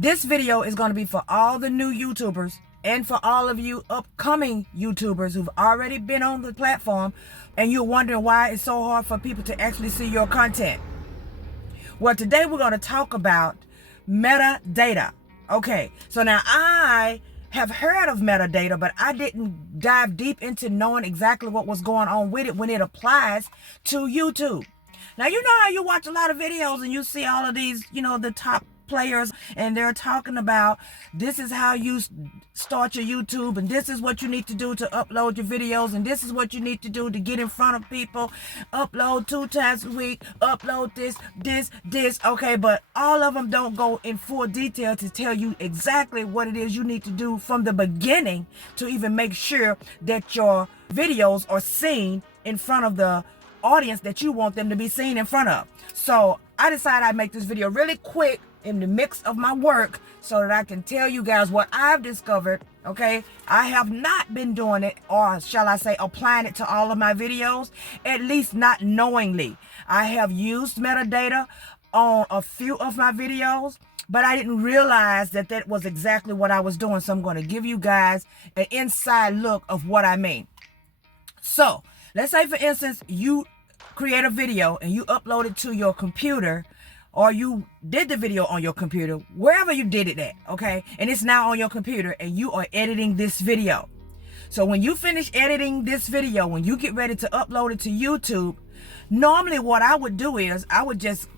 This video is going to be for all the new YouTubers and for all of you upcoming YouTubers who've already been on the platform and you're wondering why it's so hard for people to actually see your content. Well, today we're going to talk about metadata. Okay, so now I have heard of metadata, but I didn't dive deep into knowing exactly what was going on with it when it applies to YouTube. Now, you know how you watch a lot of videos and you see all of these, the top players, and they're talking about this is how you start your YouTube, and this is what you need to do to upload your videos, and this is what you need to do to get in front of people, upload 2 times a week, upload this. Okay, but all of them don't go in full detail to tell you exactly what it is you need to do from the beginning to even make sure that your videos are seen in front of the audience that you want them to be seen in front of. So I decided I'd make this video really quick in the mix of my work so that I can tell you guys what I've discovered. Okay, I have not been doing it, or shall I say applying it to all of my videos, at least not knowingly. I have used metadata on a few of my videos, but I didn't realize that that was exactly what I was doing. So I'm going to give you guys an inside look of what I mean. So let's say, for instance, you create a video and you upload it to your computer, or you did the video on your computer, wherever you did it at, okay? And it's now on your computer and you are editing this video. So when you finish editing this video, when you get ready to upload it to YouTube, normally what I would do is I would just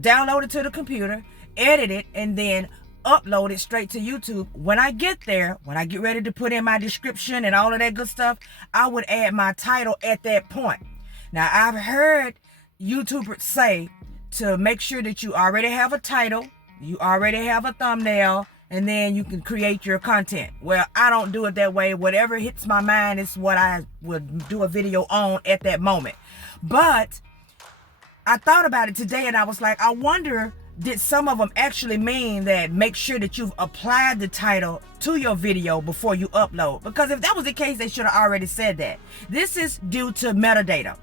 download it to the computer, edit it, and then upload it straight to YouTube. When I get there, when I get ready to put in my description and all of that good stuff, I would add my title at that point. Now, I've heard YouTubers say to make sure that you already have a title, you already have a thumbnail, and then you can create your content. Well, I don't do it that way. Whatever hits my mind is what I would do a video on at that moment. But I thought about it today and I was like, I wonder, did some of them actually mean that make sure that you've applied the title to your video before you upload? Because if that was the case, they should have already said that. This is due to metadata.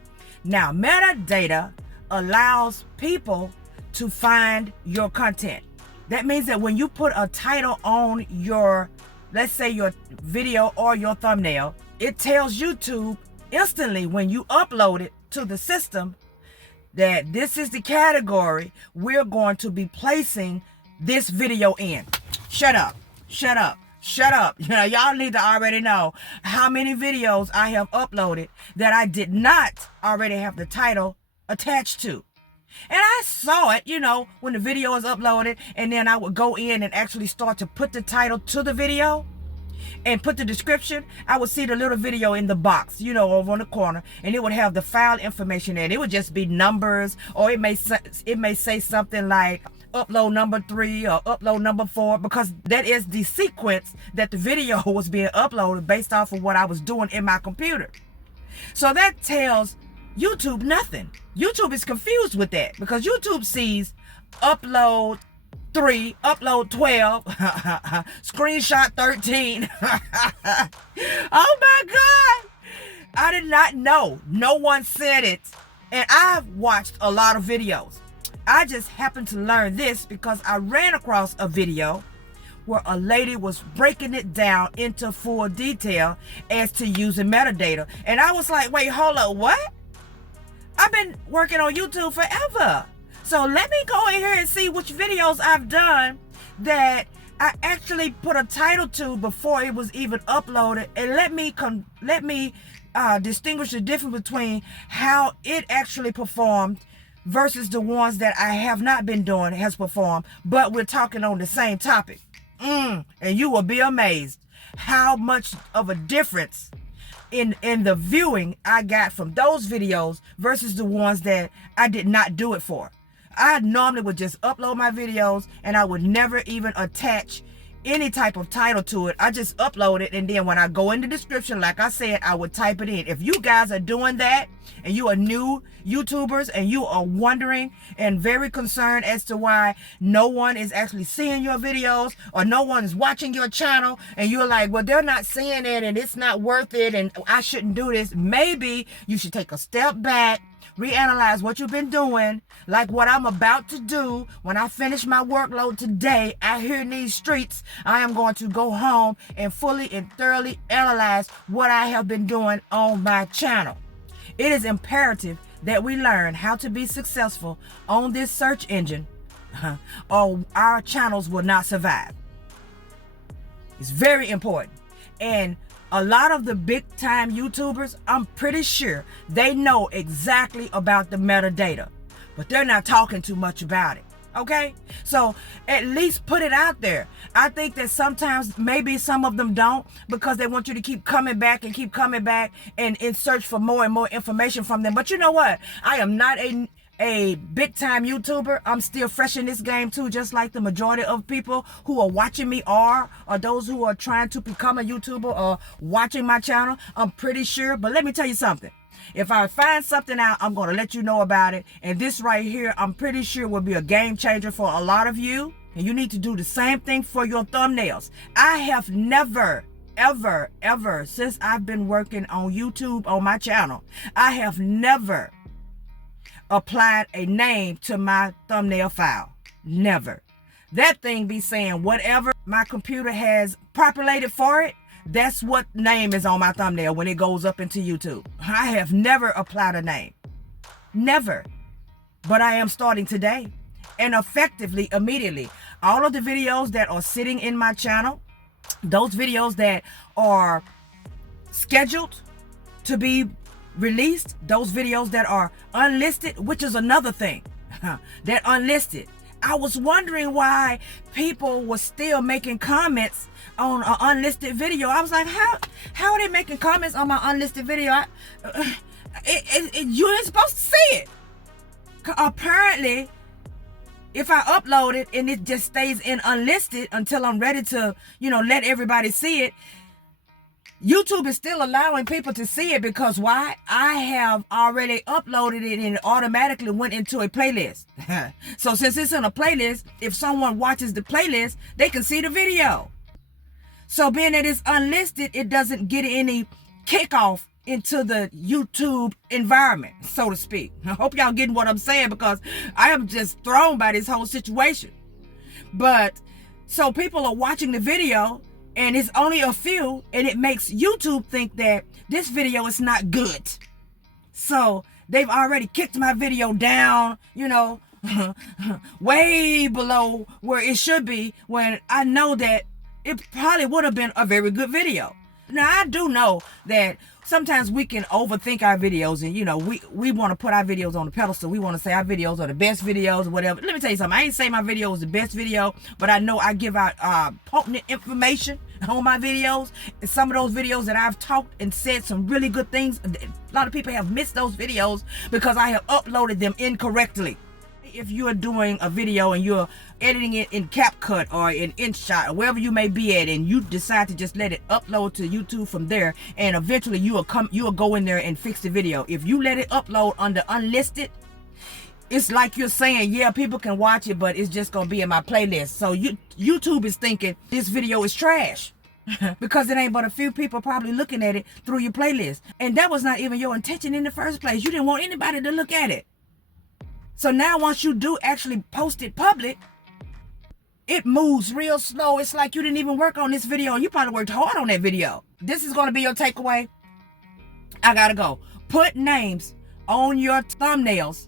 Now, metadata allows people to find your content. That means that when you put a title on your, let's say your video or your thumbnail, it tells YouTube instantly when you upload it to the system that this is the category we're going to be placing this video in. Shut up. Y'all need to already know how many videos I have uploaded that I did not already have the title attached to. And I saw it, when the video was uploaded, and then I would go in and actually start to put the title to the video and put the description. I would see the little video in the box, over on the corner, and it would have the file information there. And it would just be numbers, or it may say something like upload number 3 or upload number 4, because that is the sequence that the video was being uploaded based off of what I was doing in my computer. So that tells YouTube nothing. YouTube is confused with that because YouTube sees upload 3, upload 12, screenshot 13. Oh my God. I did not know. No one said it. And I've watched a lot of videos. I just happened to learn this because I ran across a video where a lady was breaking it down into full detail as to using metadata. And I was like, wait, hold up, what? I've been working on YouTube forever. So let me go in here and see which videos I've done that I actually put a title to before it was even uploaded, and let me distinguish the difference between how it actually performed versus the ones that I have not been doing has performed, but we're talking on the same topic. And you will be amazed how much of a difference in the viewing I got from those videos versus the ones that I did not do it for. I normally would just upload my videos and I would never even attach any type of title to it. I just upload it, and then when I go in the description, like I said, I would type it in. If you guys are doing that and you are new YouTubers and you are wondering and very concerned as to why no one is actually seeing your videos or no one is watching your channel, and you're like, well, they're not seeing it and it's not worth it and I shouldn't do this, maybe you should take a step back reanalyze what you've been doing, like what I'm about to do. When I finish my workload today out here in these streets, I am going to go home and fully and thoroughly analyze what I have been doing on my channel. It is imperative that we learn how to be successful on this search engine, or our channels will not survive. It's very important. And a lot of the big time YouTubers, I'm pretty sure they know exactly about the metadata, but they're not talking too much about it. Okay? So at least put it out there. I think that sometimes maybe some of them don't, because they want you to keep coming back and in search for more and more information from them. But you know what? I am not a big time YouTuber. I'm still fresh in this game too, just like the majority of people who are watching me are, or those who are trying to become a YouTuber or watching my channel. I'm pretty sure. But let me tell you something. If I find something out, I'm going to let you know about it. And this right here, I'm pretty sure will be a game changer for a lot of you. And you need to do the same thing for your thumbnails. I have never, ever, since I've been working on YouTube on my channel, I have never applied a name to my thumbnail file. Never. That thing be saying whatever my computer has populated for it, that's what name is on my thumbnail when it goes up into YouTube. I have never applied a name. Never. But I am starting today. And effectively, immediately. All of the videos that are sitting in my channel, those videos that are scheduled to be released, those videos that are unlisted, which is another thing, that unlisted. I was wondering why people were still making comments on an unlisted video. I was like, how are they making comments on my unlisted video? You ain't supposed to see it. Apparently, if I upload it and it just stays in unlisted until I'm ready to, let everybody see it, YouTube is still allowing people to see it, because why? I have already uploaded it and it automatically went into a playlist. So since it's in a playlist, if someone watches the playlist, they can see the video. So being that it's unlisted, it doesn't get any kickoff into the YouTube environment, so to speak. I hope y'all getting what I'm saying, because I am just thrown by this whole situation. But so people are watching the video, and it's only a few, and it makes YouTube think that this video is not good. So they've already kicked my video down, way below where it should be, when I know that it probably would have been a very good video. Now, I do know that sometimes we can overthink our videos, and we want to put our videos on the pedestal. We want to say our videos are the best videos or whatever. Let me tell you something. I ain't say my video is the best video, but I know I give out potent information on my videos. And some of those videos that I've talked and said some really good things, a lot of people have missed those videos because I have uploaded them incorrectly. If you're doing a video and you're editing it in CapCut or in InShot or wherever you may be at, and you decide to just let it upload to YouTube from there, and eventually you will go in there and fix the video. If you let it upload under unlisted, it's like you're saying, yeah, people can watch it, but it's just gonna be in my playlist. So YouTube is thinking this video is trash because it ain't but a few people probably looking at it through your playlist, and that was not even your intention in the first place. You didn't want anybody to look at it. So now once you do actually post it public, it moves real slow. It's like you didn't even work on this video. You probably worked hard on that video. This is going to be your takeaway. I got to go. Put names on your thumbnails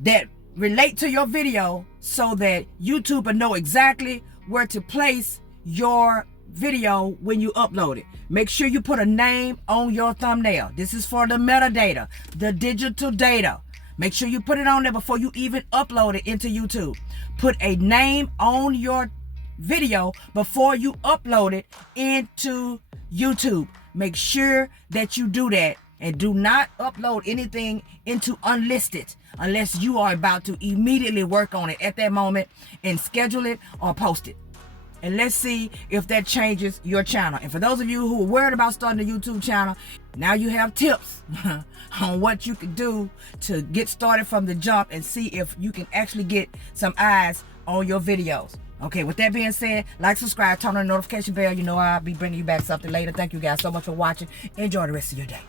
that relate to your video so that YouTube will know exactly where to place your video when you upload it. Make sure you put a name on your thumbnail. This is for the metadata, the digital data. Make sure you put it on there before you even upload it into YouTube. Put a name on your video before you upload it into YouTube. Make sure that you do that, and do not upload anything into unlisted unless you are about to immediately work on it at that moment and schedule it or post it. And let's see if that changes your channel. And for those of you who are worried about starting a YouTube channel, now you have tips on what you can do to get started from the jump and see if you can actually get some eyes on your videos. Okay, with that being said, like, subscribe, turn on the notification bell. You know I'll be bringing you back something later. Thank you guys so much for watching. Enjoy the rest of your day.